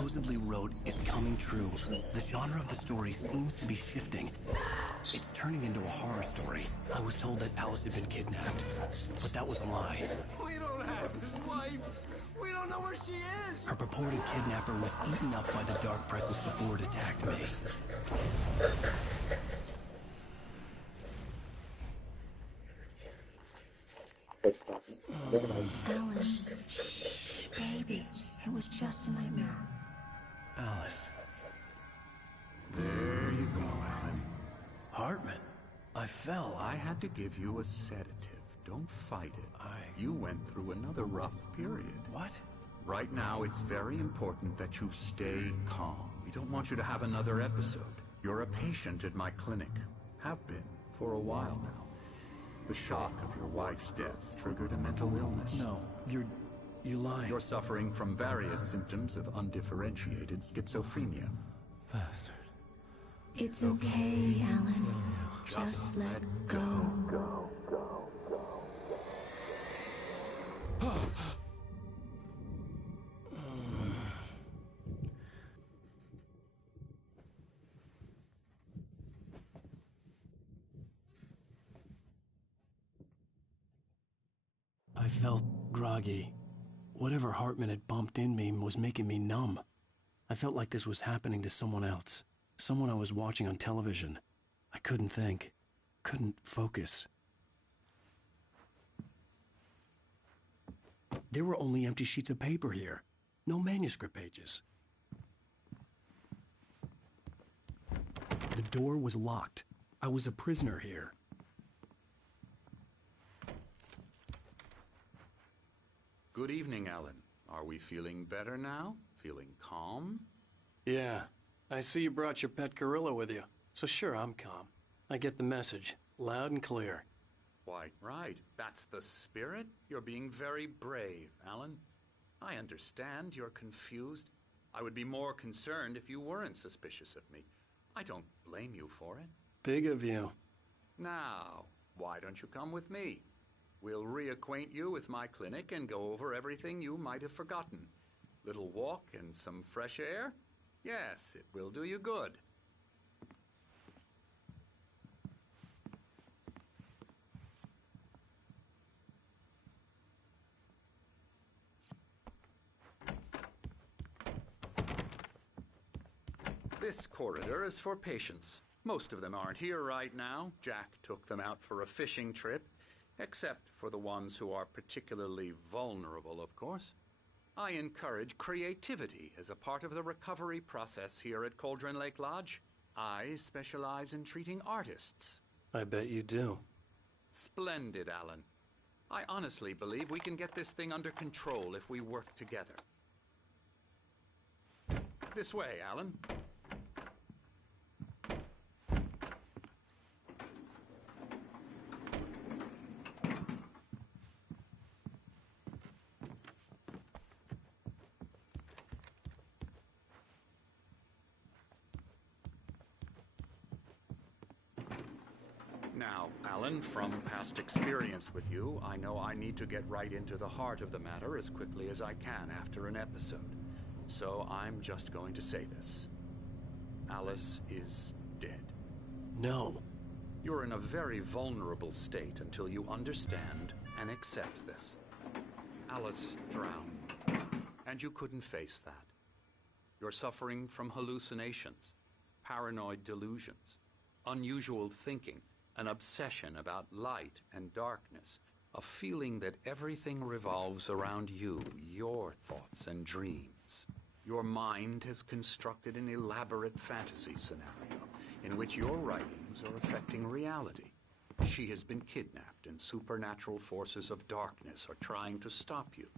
supposedly wrote is coming true. The genre of the story seems to be shifting. It's turning into a horror story. I was told that Alice had been kidnapped, but that was a lie. We don't have his wife. We don't know where she is. Her purported kidnapper was eaten up by the dark presence before it attacked me. Alan, baby, it was just a nightmare. Alice. There you go, Alan. Hartman. I fell. I had to give you a sedative. Don't fight it. You went through another rough period. What? Right now, it's very important that you stay calm. We don't want you to have another episode. You're a patient at my clinic. Have been for a while now. The shock of your wife's death triggered a mental illness. No, you're lying. You're suffering from various symptoms of undifferentiated schizophrenia. Bastard. It's okay, Alan. Just let go. I felt groggy. Whatever Hartman had bumped in me was making me numb. I felt like this was happening to someone else. Someone I was watching on television. I couldn't think. Couldn't focus. There were only empty sheets of paper here. No manuscript pages. The door was locked. I was a prisoner here. Good evening, Alan. Are we feeling better now? Feeling calm? Yeah. I see you brought your pet gorilla with you. So sure, I'm calm. I get the message. Loud and clear. Why, right. That's the spirit. You're being very brave, Alan. I understand you're confused. I would be more concerned if you weren't suspicious of me. I don't blame you for it. Big of you. Now, why don't you come with me? We'll reacquaint you with my clinic and go over everything you might have forgotten. Little walk and some fresh air? Yes, it will do you good. This corridor is for patients. Most of them aren't here right now. Jack took them out for a fishing trip. Except for the ones who are particularly vulnerable, of course. I encourage creativity as a part of the recovery process here at Cauldron Lake Lodge. I specialize in treating artists. I bet you do. Splendid, Alan. I honestly believe we can get this thing under control if we work together. This way, Alan. Now, Alan, from past experience with you, I know I need to get right into the heart of the matter as quickly as I can after an episode. So I'm just going to say this. Alice is dead. No. You're in a very vulnerable state until you understand and accept this. Alice drowned, and you couldn't face that. You're suffering from hallucinations, paranoid delusions, unusual thinking, an obsession about light and darkness, a feeling that everything revolves around you, your thoughts and dreams. Your mind has constructed an elaborate fantasy scenario in which your writings are affecting reality. She has been kidnapped and supernatural forces of darkness are trying to stop you.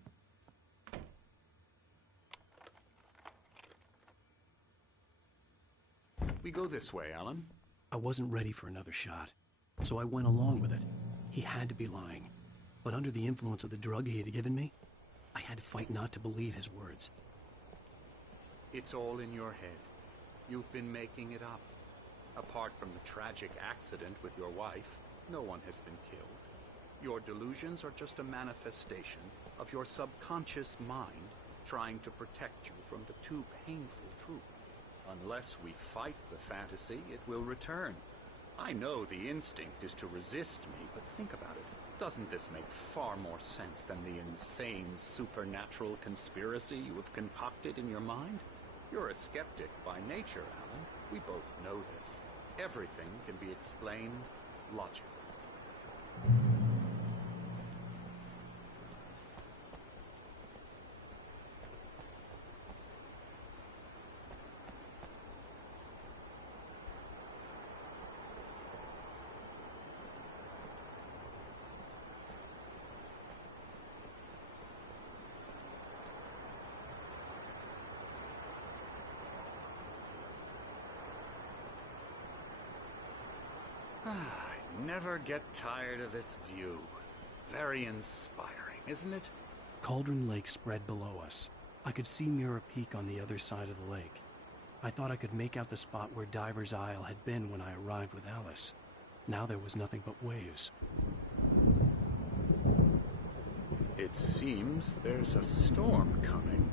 We go this way, Alan. I wasn't ready for another shot, so I went along with it. He had to be lying. But under the influence of the drug he had given me, I had to fight not to believe his words. It's all in your head. You've been making it up. Apart from the tragic accident with your wife, no one has been killed. Your delusions are just a manifestation of your subconscious mind trying to protect you from the too painful truth. Unless we fight the fantasy, it will return. I know the instinct is to resist me, but think about it. Doesn't this make far more sense than the insane supernatural conspiracy you have concocted in your mind? You're a skeptic by nature, Alan. We both know this. Everything can be explained logically. I never get tired of this view. Very inspiring, isn't it? Cauldron Lake spread below us. I could see Mirror Peak on the other side of the lake. I thought I could make out the spot where Diver's Isle had been when I arrived with Alice. Now there was nothing but waves. It seems there's a storm coming.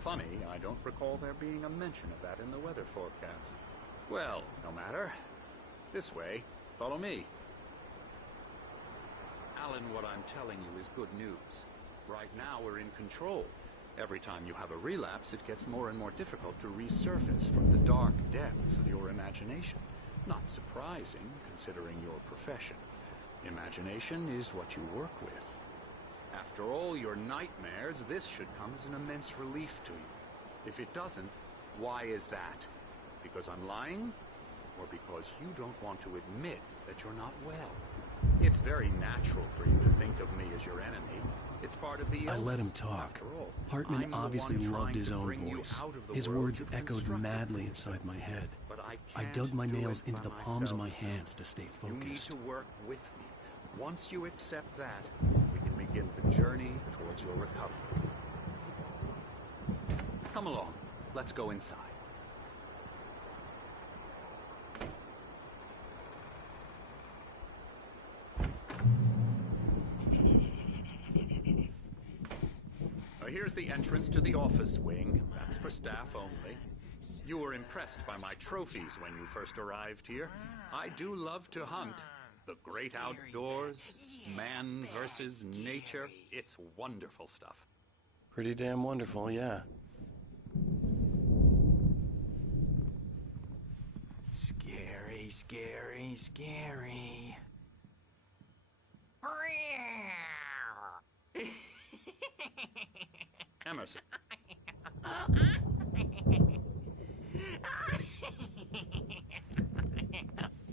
Funny, I don't recall there being a mention of that in the weather forecast. Well, no matter. This way. Follow me. Alan, what I'm telling you is good news. Right now we're in control. Every time you have a relapse, it gets more and more difficult to resurface from the dark depths of your imagination. Not surprising, considering your profession. Imagination is what you work with. After all your nightmares, this should come as an immense relief to you. If it doesn't, why is that? Because I'm lying? Or because you don't want to admit that you're not well? It's very natural for you to think of me as your enemy. It's part of the illness. I let him talk. After all, Hartman obviously loved his own bring you voice. out of the His world words you've echoed constructed madly for inside yourself. my head. But I can't dug my do nails it into by the palms of my myself. hands to stay You need focused. to work with me. Once you accept that, we can begin the journey towards your recovery. Come along. Let's go inside. Here's the entrance to the office wing. That's for staff only. You were impressed by my trophies when you first arrived here. I do love to hunt. The great outdoors, man versus nature. It's wonderful stuff. Pretty damn wonderful, yeah. Scary, scary, scary. Emerson.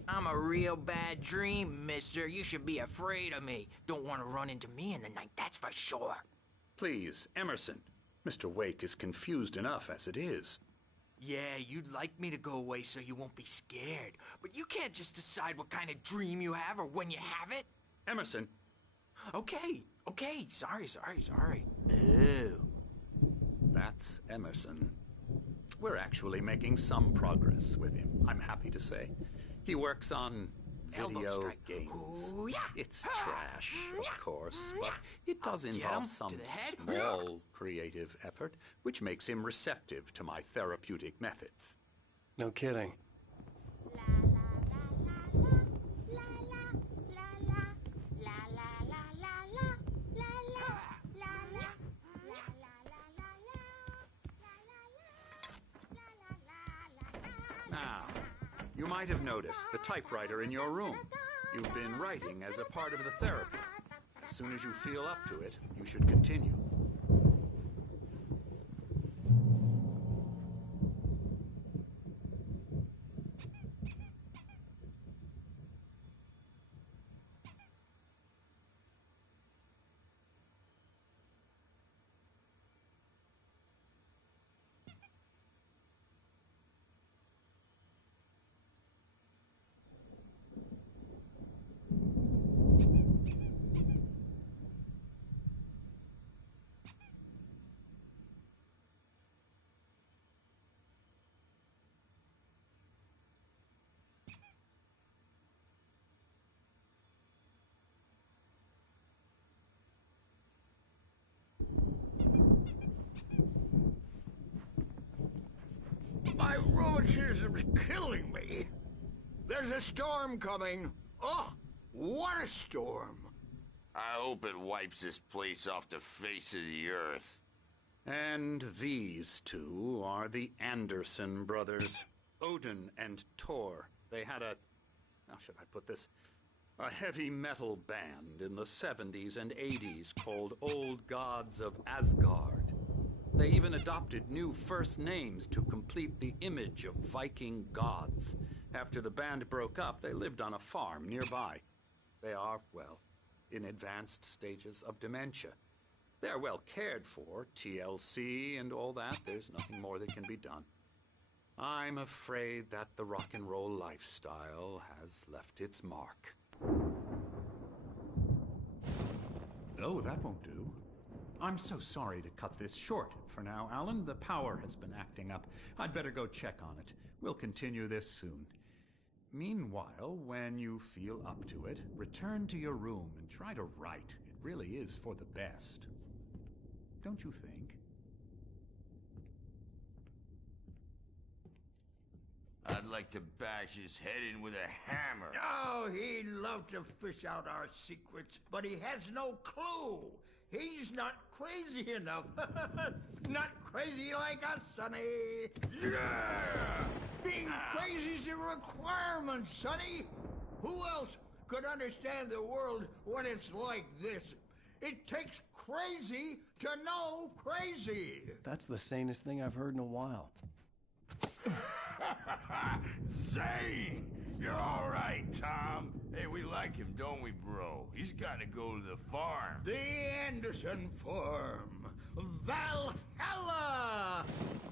I'm a real bad dream, mister. You should be afraid of me. Don't want to run into me in the night, that's for sure. Please, Emerson. Mr. Wake is confused enough as it is. Yeah, you'd like me to go away so you won't be scared. But you can't just decide what kind of dream you have or when you have it. Emerson. Okay. Sorry. Ew. That's Emerson. We're actually making some progress with him, I'm happy to say. He works on Elbow video strike. games. Ooh, yeah. It's trash, of course, but it does I'll get involve him some to the head. small creative effort, which makes him receptive to my therapeutic methods. No kidding. Now, you might have noticed the typewriter in your room. You've been writing as a part of the therapy. As soon as you feel up to it, you should continue. My rheumatism's killing me. There's a storm coming. Oh, what a storm. I hope it wipes this place off the face of the earth. And these two are the Anderson brothers, Odin and Thor. They had a, how should I put this, a heavy metal band in the 70s and 80s called Old Gods of Asgard. They even adopted new first names to complete the image of Viking gods. After the band broke up, they lived on a farm nearby. They are, well, in advanced stages of dementia. They're well cared for, TLC and all that. There's nothing more that can be done. I'm afraid that the rock and roll lifestyle has left its mark. Oh, that won't do. I'm so sorry to cut this short for now, Alan. The power has been acting up. I'd better go check on it. We'll continue this soon. Meanwhile, when you feel up to it, return to your room and try to write. It really is for the best. Don't you think? I'd like to bash his head in with a hammer. Oh, he'd love to fish out our secrets, but he has no clue. He's not crazy enough. Not crazy like us, Sonny. Yeah! Being crazy's a requirement, Sonny. Who else could understand the world when it's like this? It takes crazy to know crazy. That's the sanest thing I've heard in a while. Zane! You're all right, Tom. Hey, we like him, don't we, bro? He's got to go to the farm. The Anderson Farm. Valhalla!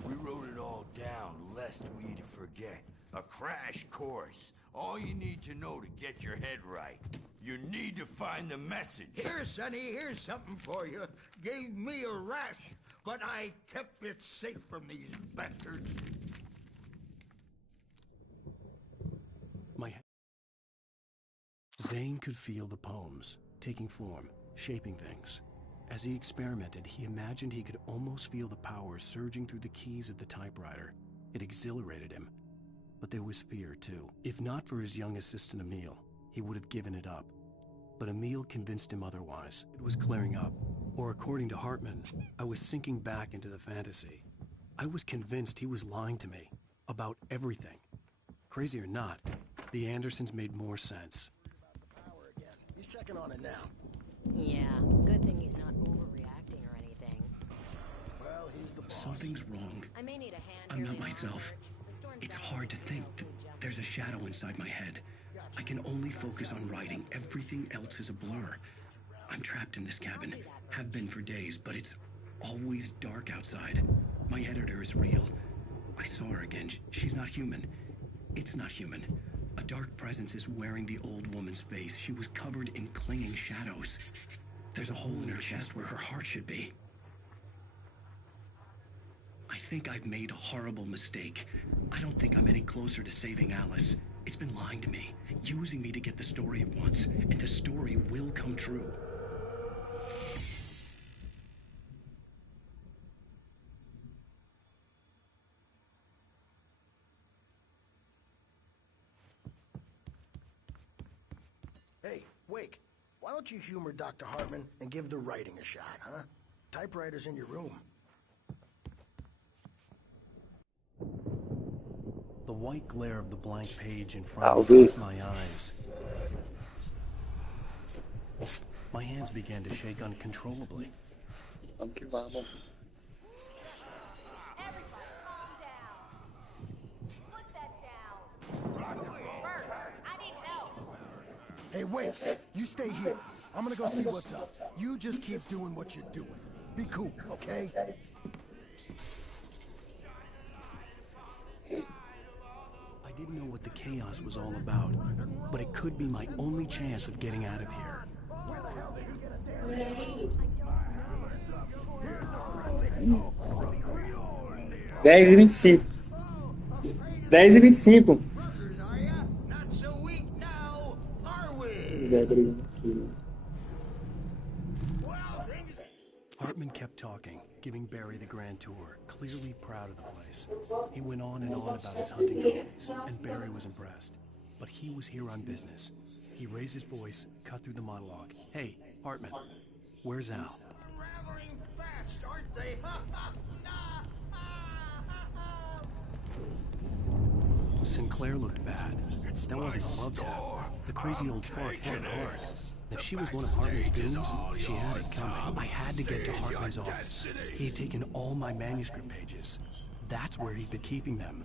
We wrote it all down, lest we'd forget. A crash course. All you need to know to get your head right. You need to find the message. Here, Sonny, here's something for you. Gave me a rash, but I kept it safe from these bastards. Zane could feel the poems, taking form, shaping things. As he experimented, he imagined he could almost feel the power surging through the keys of the typewriter. It exhilarated him. But there was fear, too. If not for his young assistant Emil, he would have given it up. But Emil convinced him otherwise. It was clearing up. Or according to Hartman, I was sinking back into the fantasy. I was convinced he was lying to me. About everything. Crazy or not, the Andersons made more sense. He's checking on it now. Yeah, good thing he's not overreacting or anything. Well, he's the boss. Something's wrong. I may need a hand I'm here not later on, myself. George. The storm's It's bound hard to be think that awfully jumpy. there's a shadow inside my head. I can only focus on writing. Everything else is a blur. I'm trapped in this cabin. Have been for days, but it's always dark outside. My editor is real. I saw her again. She's not human. It's not human. A dark presence is wearing the old woman's face. She was covered in clinging shadows. There's a hole in her chest where her heart should be. I think I've made a horrible mistake. I don't think I'm any closer to saving Alice. It's been lying to me, using me to get the story it wants, and the story will come true. Hey, Wake, why don't you humor Dr. Hartman and give the writing a shot, huh? Typewriter's in your room. The white glare of the blank page in front of me hurt my eyes. My hands began to shake uncontrollably. Everybody calm down. Put that down. Bert, I need help. Hey, Wake, you stay here. I'm gonna go see what's up. You just keep doing what you're doing. Be cool, okay? I didn't know what the chaos was all about, but it could be my only chance of getting out of here. 10h25. 10h25. Not so weak now, are we? Brigando aqui. Well, things... Hartman kept talking, giving Barry the grand tour, clearly proud of the place. He went on and on about his hunting trophies, and Barry was impressed. But he was here on business. He raised his voice, cut through the monologue. Hey, Hartman, where's Al? Unraveling fast, aren't they? Sinclair looked bad. That wasn't a love tap. The crazy old fart hit her hard. If she was one of Hartman's goons, she had it coming. I had to get to Hartman's office. He had taken all my manuscript pages. That's where he'd been keeping them.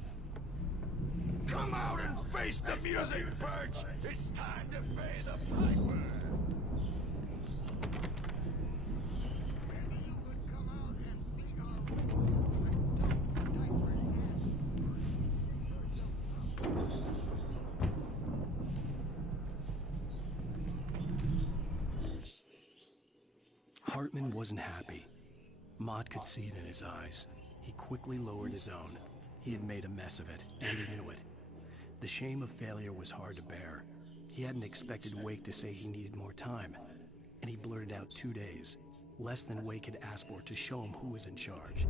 Come out and face the music, Birch! It's time to pay the piper! Hartman wasn't happy. Mott could see it in his eyes. He quickly lowered his own. He had made a mess of it, and he knew it. The shame of failure was hard to bear. He hadn't expected Wake to say he needed more time, and he blurted out 2 days, less than Wake had asked for, to show him who was in charge.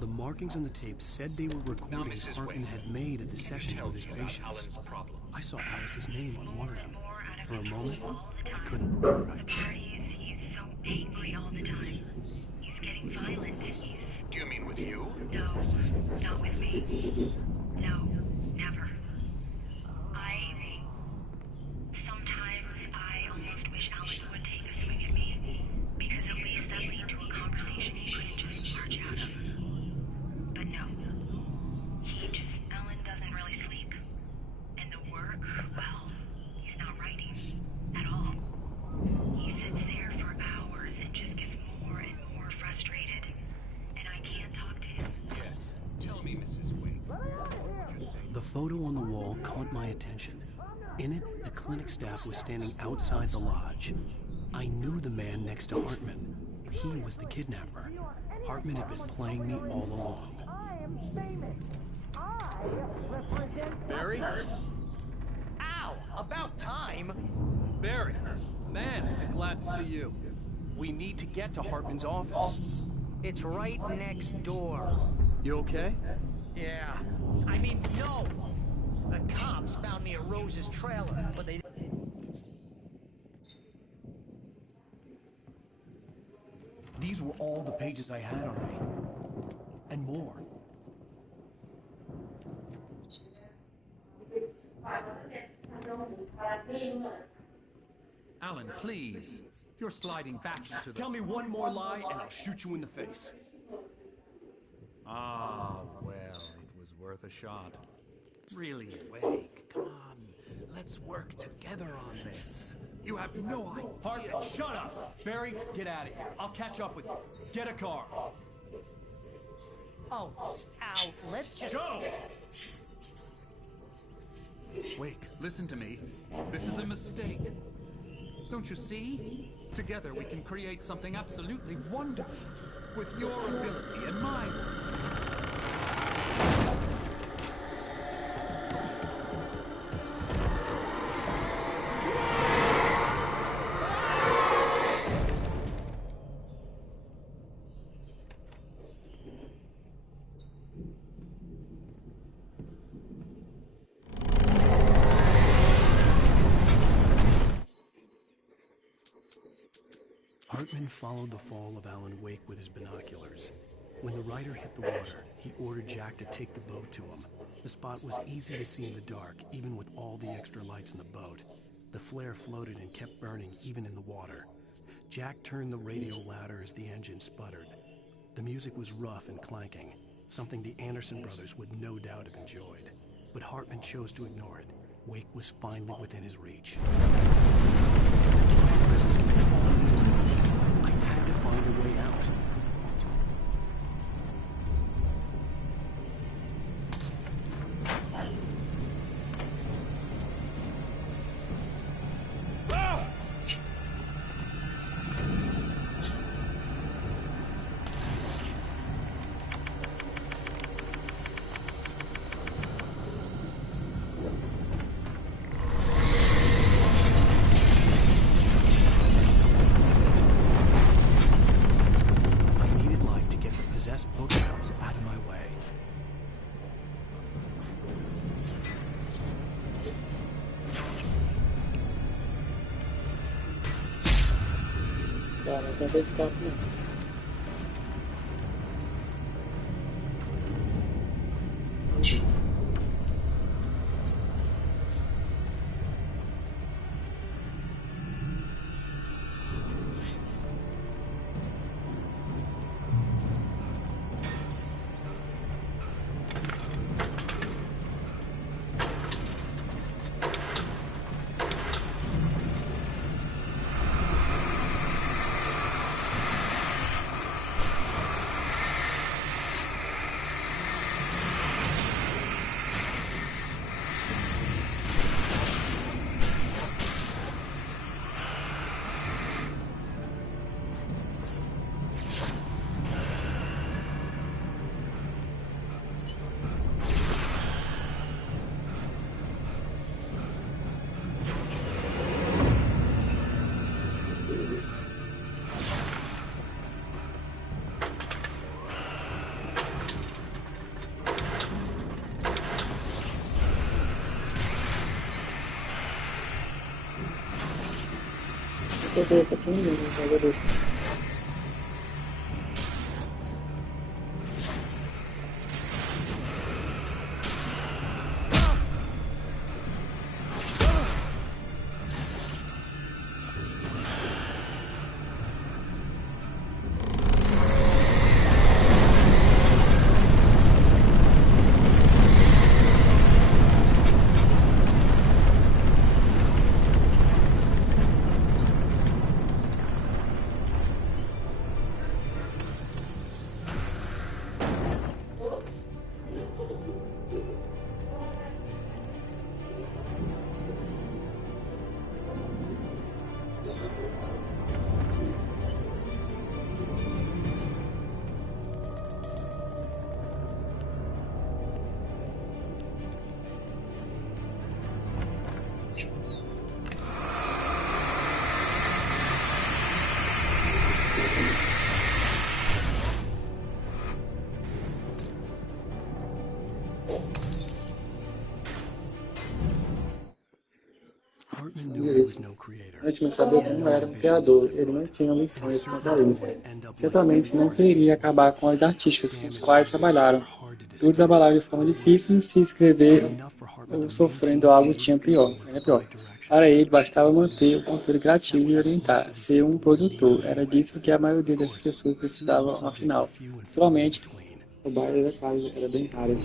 The markings on the tape said they were recordings Hartman had made at the sessions with his patients. I saw Alice's name on one of them. For a moment, I couldn't believe it right. He's so angry all the time. He's getting violent. Do you mean with you? No, not with me. No, never. Sometimes I almost wish Alan would take a swing at me, because at least that lead to a conversation he couldn't just march out of. But no. Alan doesn't really sleep. And the work, well, he's not writing at all. He sits there for hours and just gets more and more frustrated. And I can't talk to him. Yes. Tell me, Mrs. Wake. The photo on the wall caught my attention. In it, the clinic staff was standing outside the lodge. I knew the man next to Hartman. He was the kidnapper. Hartman had been playing me all along. I am famous. I represent... Barry? Ow! About time! Barry, man, I'm glad to see you. We need to get to Hartman's office. It's right next door. You okay? Yeah. I mean, no! The cops found me at Rose's trailer, but they... These were all the pages I had on me. And more. Alan, please. You're sliding back into the... Tell me one more lie and I'll shoot you in the face. Ah, well, it was worth a shot. Really, Wake, come on. Let's work together on this. You have no idea. Hartman, shut up! Barry, get out of here. I'll catch up with you. Get a car. Oh, Al, let's just... Go! Wake, listen to me. This is a mistake. Don't you see? Together we can create something absolutely wonderful. With your ability and mine. Hartman followed the fall of Alan Wake with his binoculars. When the rider hit the water, he ordered Jack to take the boat to him. The spot was easy to see in the dark, even with all the extra lights in the boat. The flare floated and kept burning even in the water. Jack turned the radio louder as the engine sputtered. The music was rough and clanking, something the Anderson brothers would no doubt have enjoyed. But Hartman chose to ignore it. Wake was finally within his reach. I had to find a way out. possessed bookshelves out of my way. Tá, não tenta escapar não. Eu peguei essa aqui mesmo, joga desse. Antes de saber que não era um criador, ele não tinha lições quanto a isso. Certamente não queria acabar com os artistas com os quais trabalharam. Todos abalaram de forma difícil e se escrever ou sofrendo algo tinha pior, ainda pior. Para ele, bastava manter o controle criativo e orientar, ser um produtor. Era disso que a maioria das pessoas precisavam, afinal. Atualmente, o baile da casa era bem raro.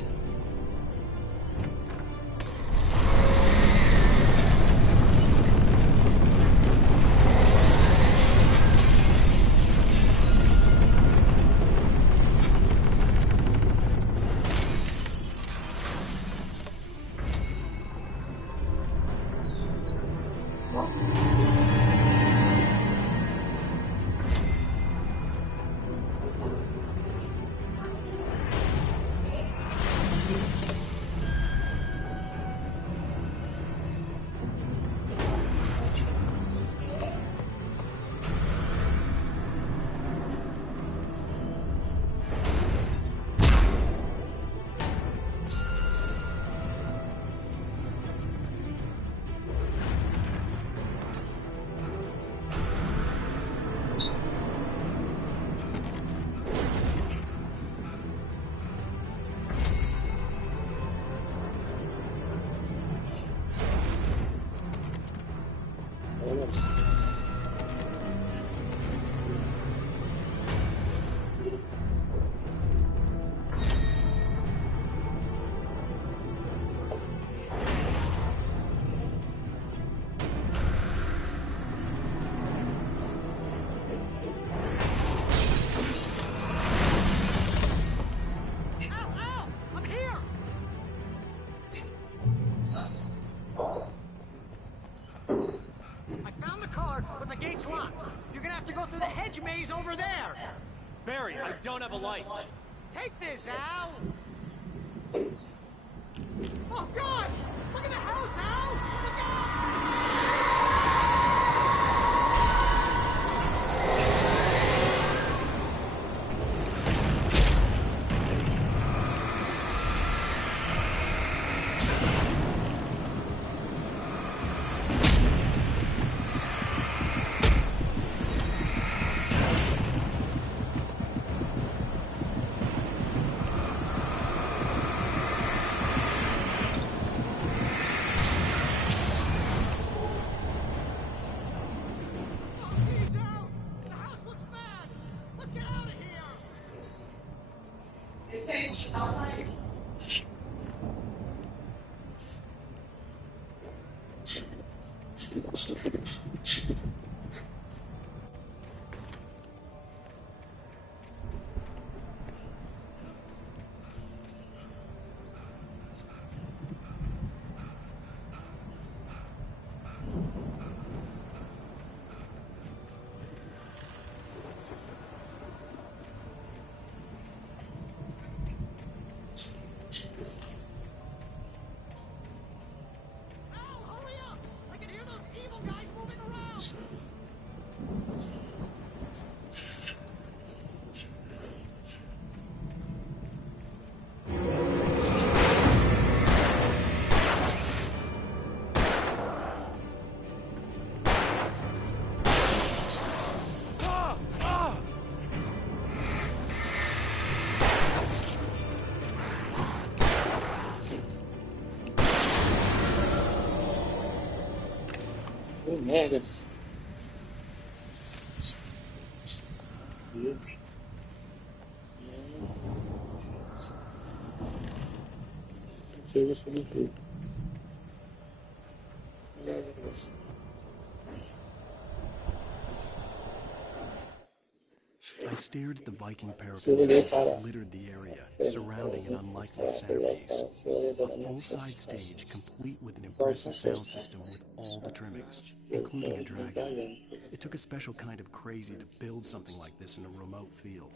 Barry, I don't have a light. Take this, Al! Oh, God! Look at the house, Al! Look out! Que merda. Não sei se ele fez. I stared at the Viking paraphernalia that littered the area, surrounding an unlikely centerpiece. A full-size stage complete with an impressive sound system with all the trimmings, including a dragon. It took a special kind of crazy to build something like this in a remote field.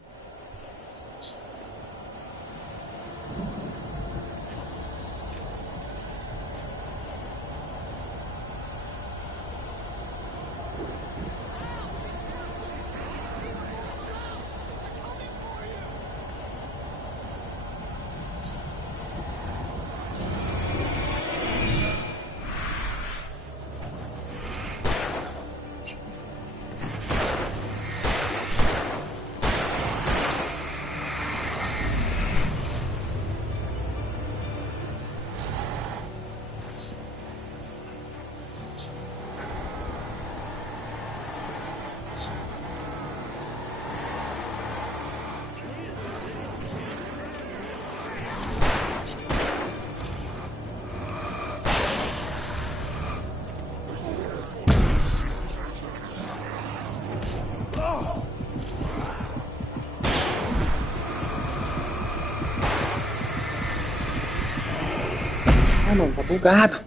Ah, mano, tá bugado.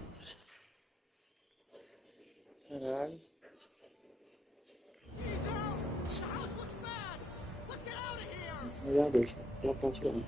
Caralho. Já deixa. Já tá tirando.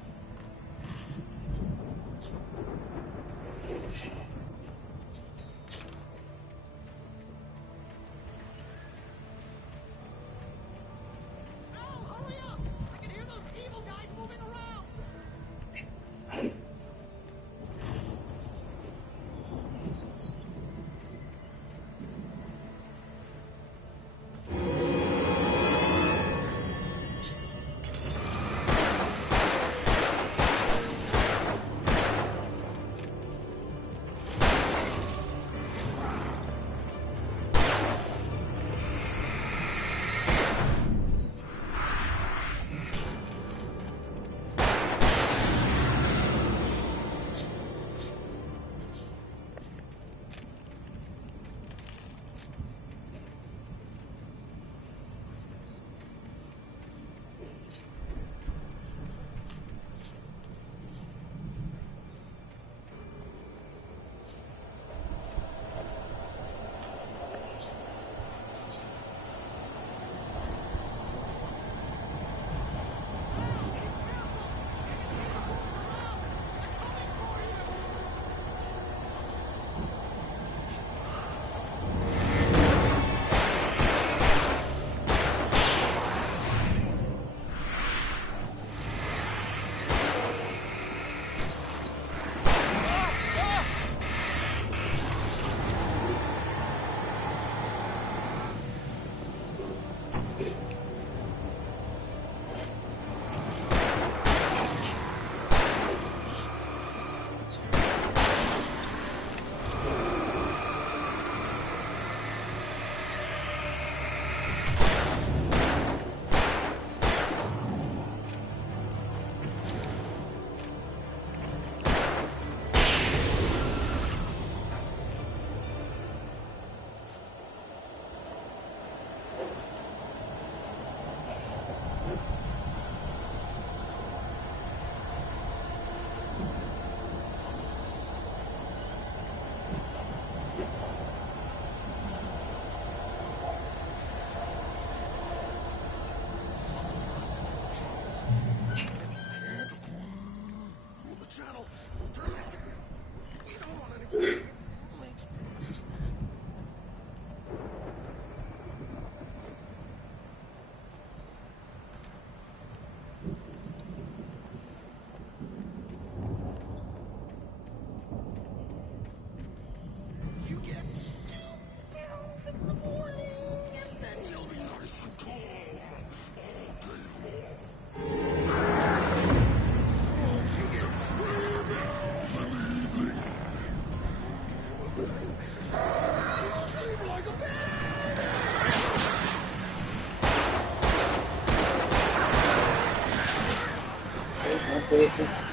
Uma coisa.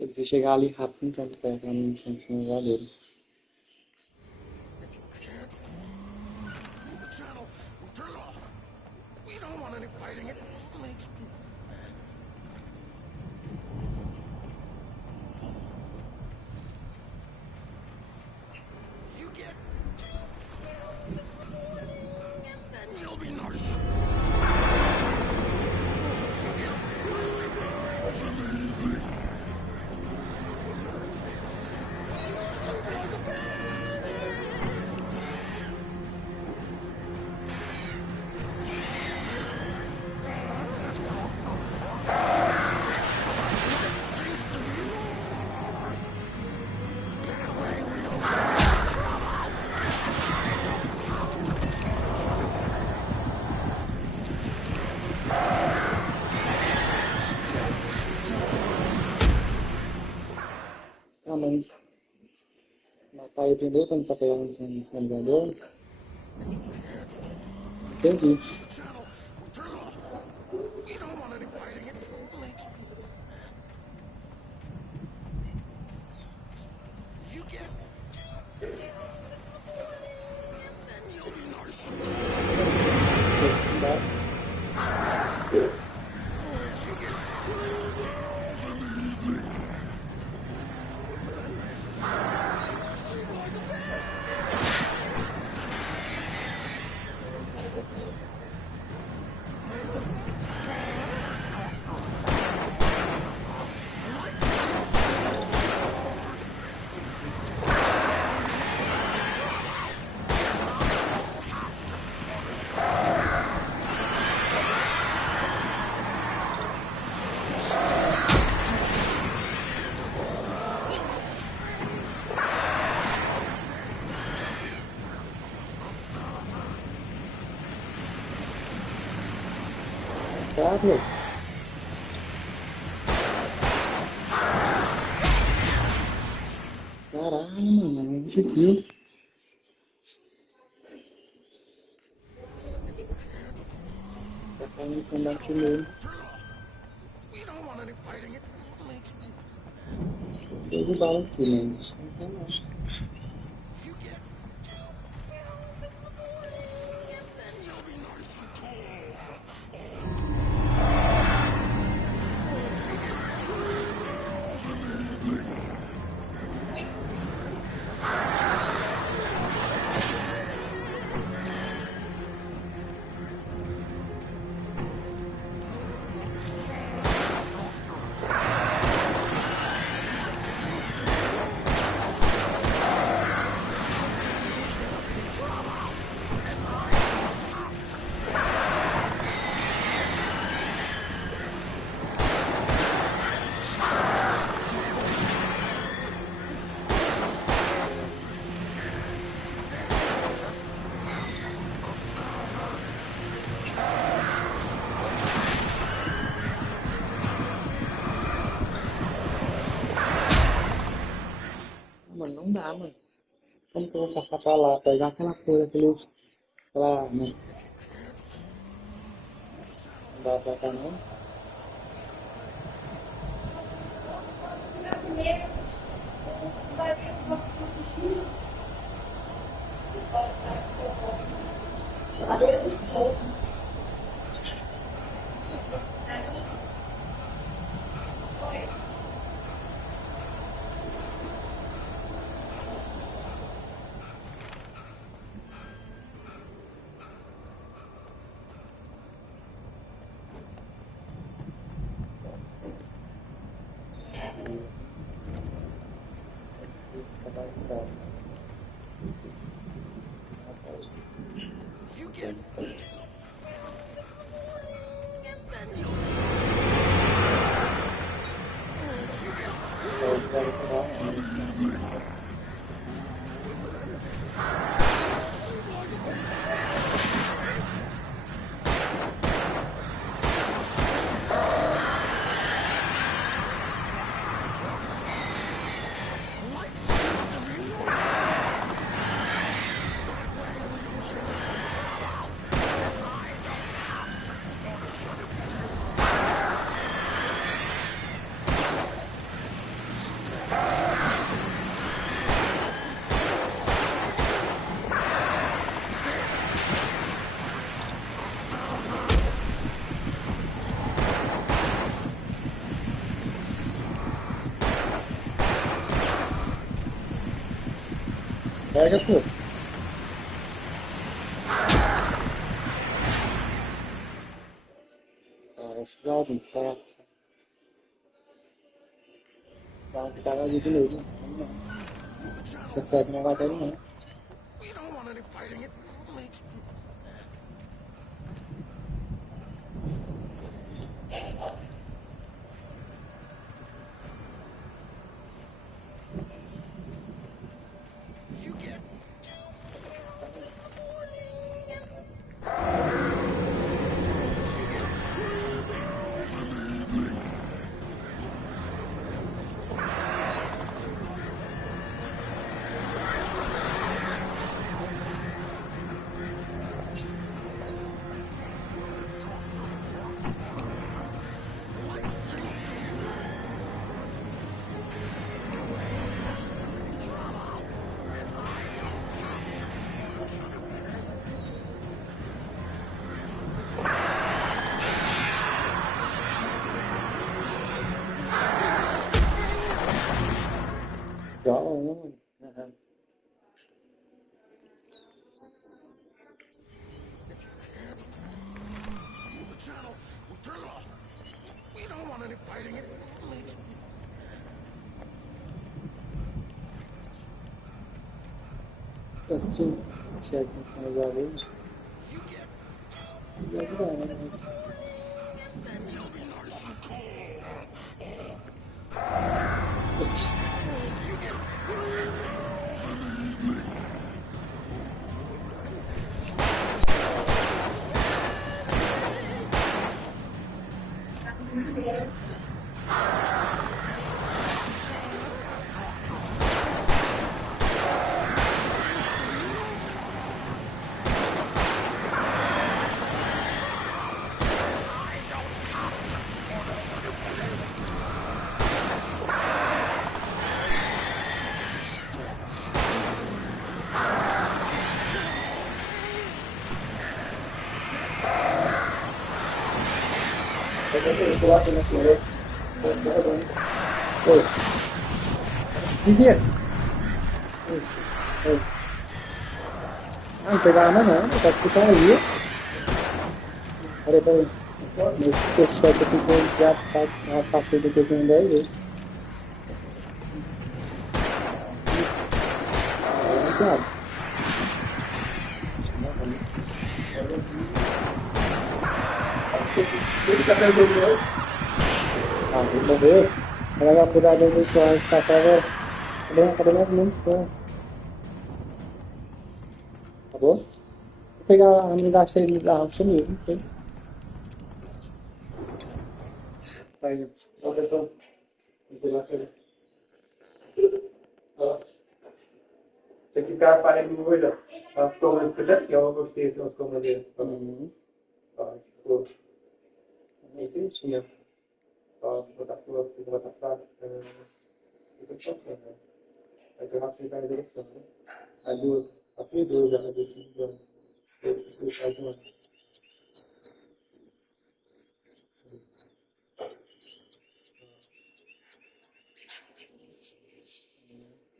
Ele vai chegar ali rápido, então, pra não lugar dele. Ah, mas matar ele primeiro quando tá pegando esse navegador. Entendi. Caralho. Caralho, mano, não conseguiu. Tá caindo sem bate nele. Cheio de bala aqui, mano. Não tem não. Mano, não dá, mano. Como que eu vou passar pra lá? Pegar aquela coisa, aquela arma. Não dá pra cá, não? Pega, pô. Ah, esse jovem tá. Tá que tá ali de novo. Vamos lá. Você pega uma bateria não. We don't want any fighting. It makes you get 2 pills in the morning. Igual, né, mano? Aham. Move the channel. We'll turn it off. We don't want any fighting. It makes Tô assistindo. Achei aqui nos canais da vez. you get E é bom, né? Mas. then you'll be nice and cold. You get Oi. Dizia. Oi. Ah, não pegar arma não, tá aqui tá ali. Peraí. Nesse pessoal que eu tenho que já passei daqui com 10 vezes. Claro. Ah, ele morreu. Ela vai cuidar do ritual de caçar agora. Cadê minha munição? Acabou? Vou pegar a unidade dele da arma sumiu, não sei. Tá aí. Olha só. Vou pegar aquele. Ó. Isso aqui tá aparecendo hoje, ó. As comandas, por exemplo, que eu gostei das comandas dele. Ó, ficou. Nem existia. Ó, botar flor, botar faca. Fica funcionando, né? Aí tem uma fica na direção, né? A duas, a fio duas já na direção do plano. Eu faz uma.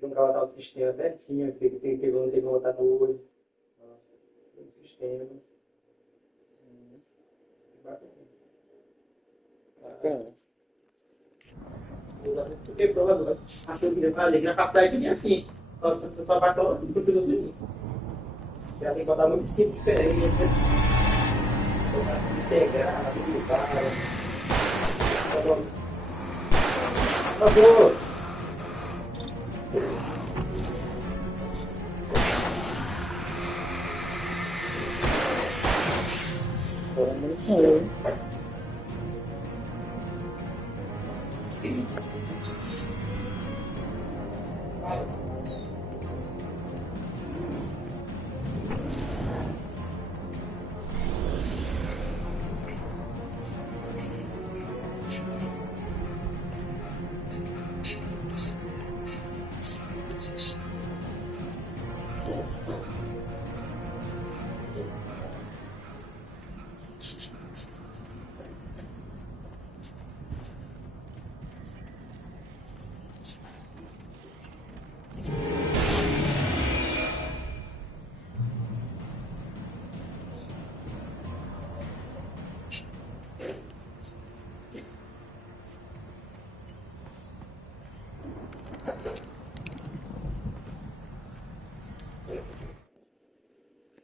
Nunca botar o sistema certinho, tem que pegou, não tem que botar do olho. O sistema. Bacana. Porque provador, acho que eu queria fazer que na faculdade tinha assim. Só vai falar tudo pro filho. Já tem que botar muito simples diferente, né? Botar tudo integrado, tudo várias. Por favor. Porra, munição, hein?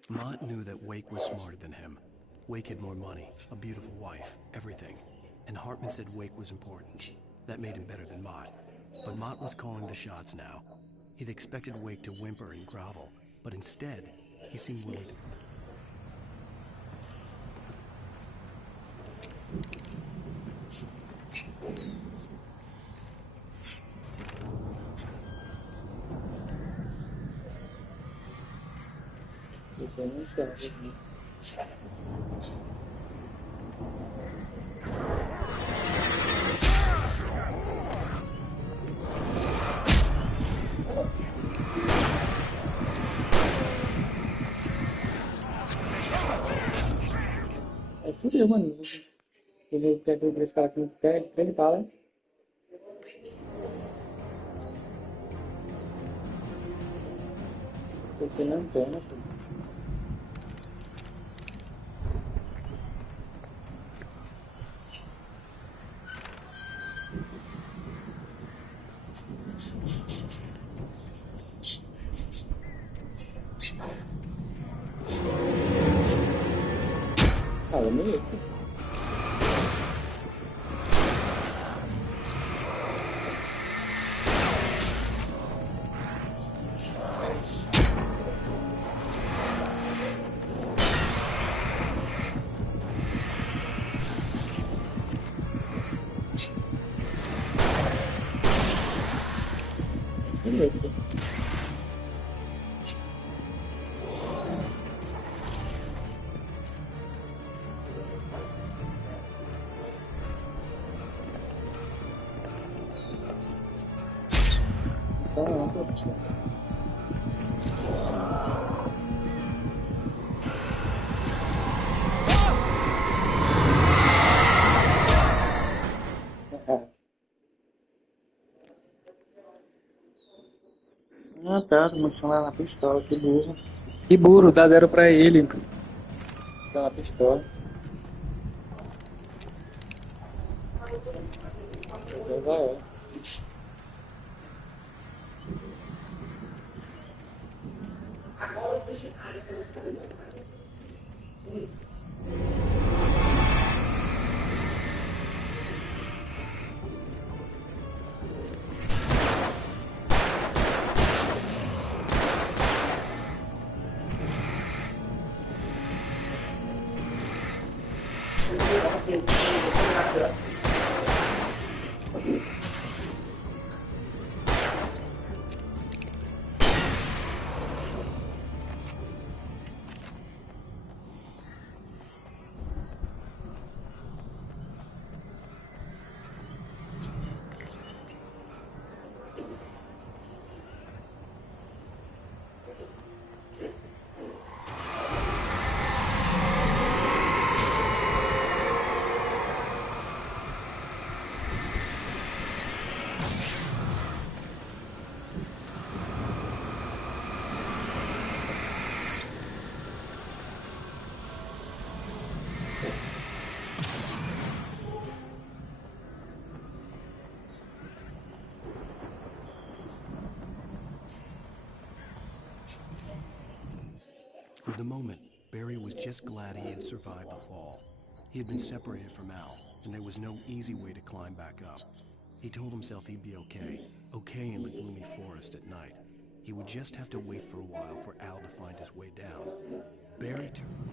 Mott knew that Wake was smarter than him. Wake had more money, a beautiful wife, everything. And Hartman said Wake was important. That made him better than Mott. But Mott was calling the shots now. He'd expected Wake to whimper and grovel, but instead, he seemed willing to... É fudeu, mano. Ele quer que esse cara aqui trem bala. Você não lanterna, filho. Fala, meio. Beleza. Ah tá, a munição lá na pistola, que burro. Que burro, dá 0 pra ele. Tá na pistola. Já é. For the moment, Barry was just glad he had survived the fall. He had been separated from Al, and there was no easy way to climb back up. He told himself he'd be okay, okay in the gloomy forest at night. He would just have to wait for a while for Al to find his way down. Barry turned.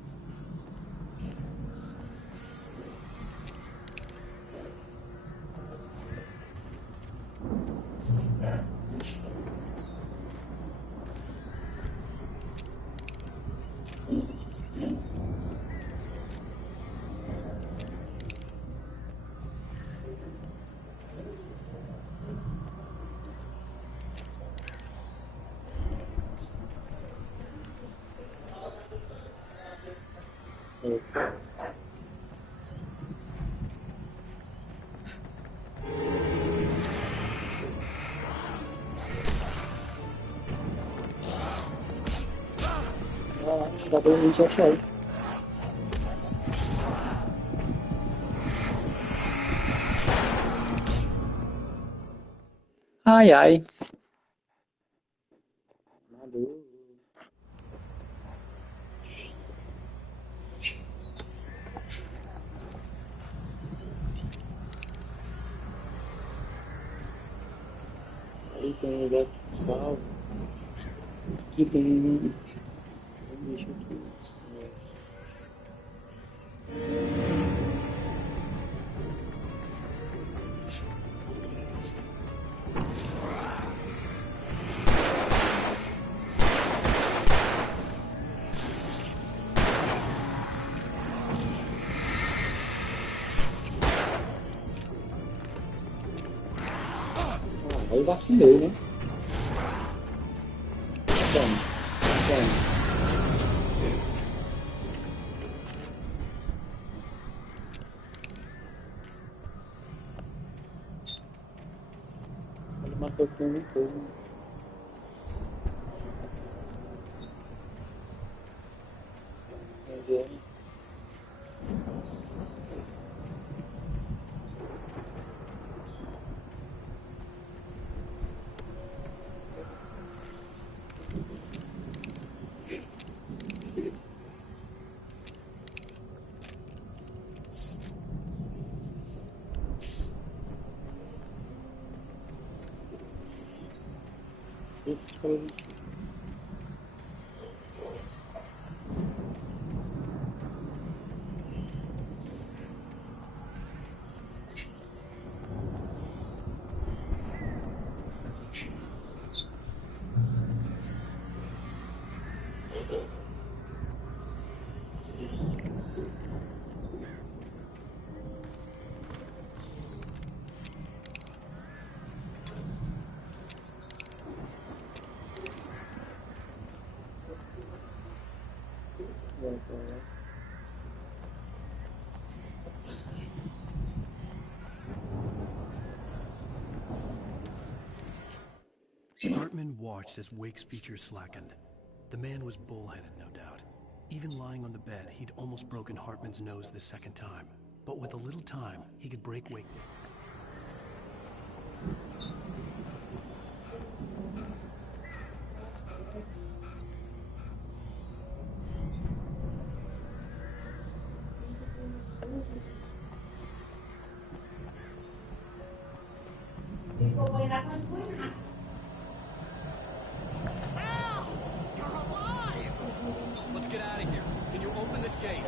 Dá pra gente achar aí. Ai, ai. Aí tem um lugar de sal. Aqui tem um bicho aqui. Aí vacilei, né? Toma, toma. Ele matou tudo, tudo. Entendeu? Hartman watched as Wake's features slackened. The man was bullheaded, no doubt. Even lying on the bed, he'd almost broken Hartman's nose the second time. But with a little time, he could break Wake down. Let's get out of here. Can you open this gate?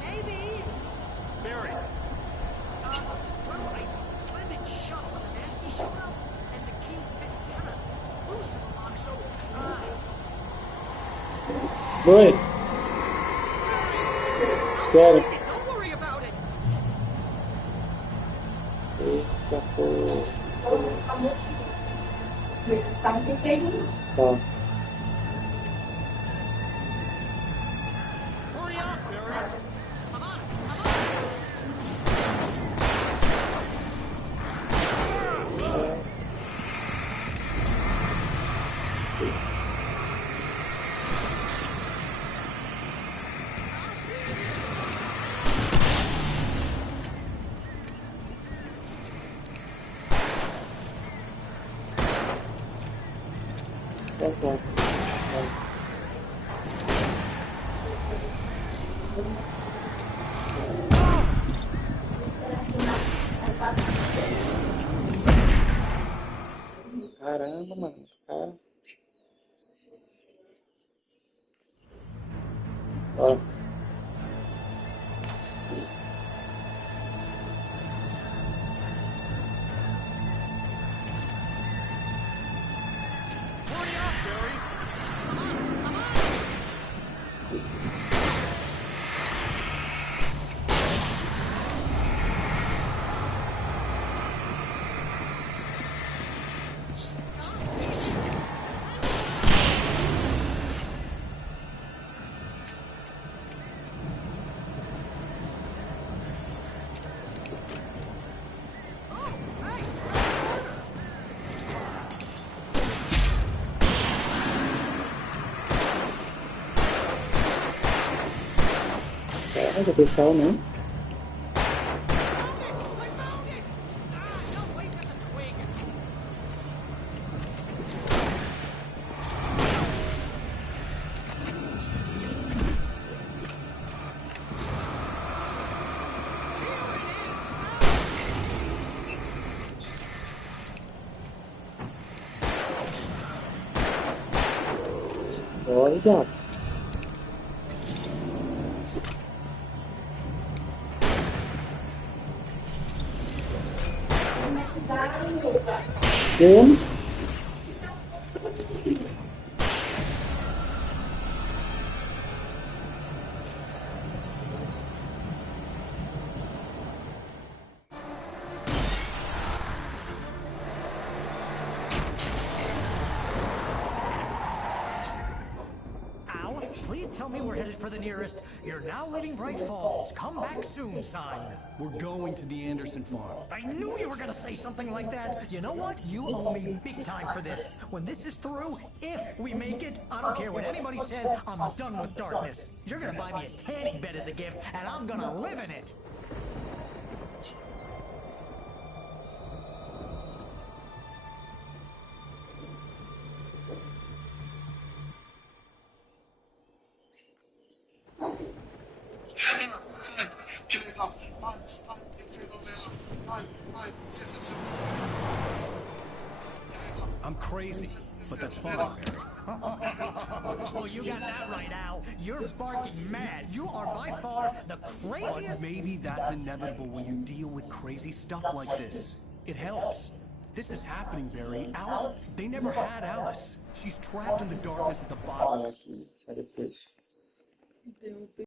Maybe. Barry. Well, I slammed it shut when the nasty showed up, and the key fits kind of loose in the lock, so, Good. Got it. Don't worry about it. Eita porra. Tá. Hurry up, Barry. I'm on it. Tá bom. Caramba, mano. Cara. Ó. Hurry up, Barry! Come on, come on! Cara, já pessoal, né? Olha. Como? Al, please tell me we're headed for the nearest "You're now leaving Bright Falls. Come back soon" sign. We're going to the Anderson farm. I knew you were gonna say something like that. You know what? You owe me big time for this. When this is through, if we make it, I don't care what anybody says, I'm done with darkness. You're gonna buy me a tanning bed as a gift, and I'm gonna live in it. I'm crazy, but that's fine, Barry. Oh, you got that right, Al. You're barking mad. You are by far the But craziest. maybe that's inevitable when you deal with crazy stuff like this. It helps. This is happening, Barry. Alice, they never had Alice. She's trapped in the darkness at the bottom. Olha aqui, sai depois.